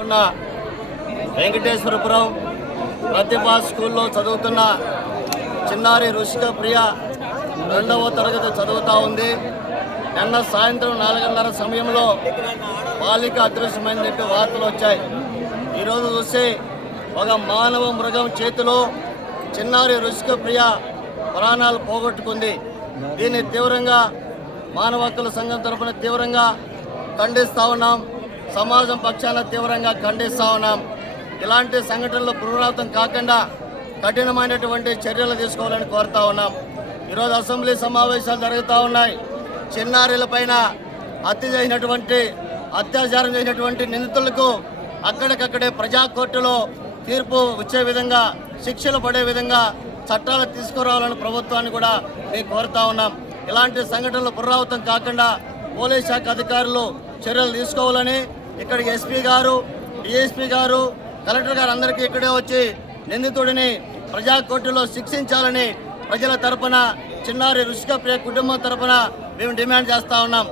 ఉన్న వెంకటేశ్వరపురం ప్రతిభా స్కూల్లో చదువుతున్న చిన్నారి రుషిక ప్రియ 2వ తరగతి చదువుతూ ఉంది. నిన్న సాయంత్రం 4:30 సమయంలో బాలిక అదృశ్యమైనట్టు వార్తలు వచ్చాయి. ఈరోజు చూస్తే ఒక మానవ మృగం చేతిలో చిన్నారి రుషిక ప్రియ ప్రాణాలు పోగొట్టుకుంది. దీన్ని తీవ్రంగా మానవ హక్కుల సంఘం తరఫున తీవ్రంగా ఖండిస్తూ ఉన్నాం. సమాజం పక్షాన తీవ్రంగా ఖండిస్తూ ఉన్నాం. ఇలాంటి సంఘటనలు పునరావృతం కాకుండా కఠినమైనటువంటి చర్యలు తీసుకోవాలని కోరుతా ఉన్నాం. ఈరోజు అసెంబ్లీ సమావేశాలు జరుగుతూ ఉన్నాయి. చిన్నారులపైన అత్యాచారం చేసినటువంటి నిందితులకు అక్కడికక్కడే ప్రజా కోర్టులో తీర్పు వచ్చే విధంగా, శిక్షలు పడే విధంగా చట్టాలు తీసుకురావాలని ప్రభుత్వాన్ని కూడా మేము కోరుతా ఉన్నాం. ఇలాంటి సంఘటనలు పునరావృతం కాకుండా పోలీస్ శాఖ అధికారులు చర్యలు తీసుకోవాలని ఇక్కడికి ఎస్పీ గారు, డిఎస్పీ గారు, కలెక్టర్ గారు అందరికీ ఇక్కడే వచ్చి నిందితుడిని ప్రజా కోర్టులో శిక్షించాలని ప్రజల తరపున, చిన్నారి రుషిక ప్రియ కుటుంబం తరపున మేము డిమాండ్ చేస్తూ ఉన్నాం.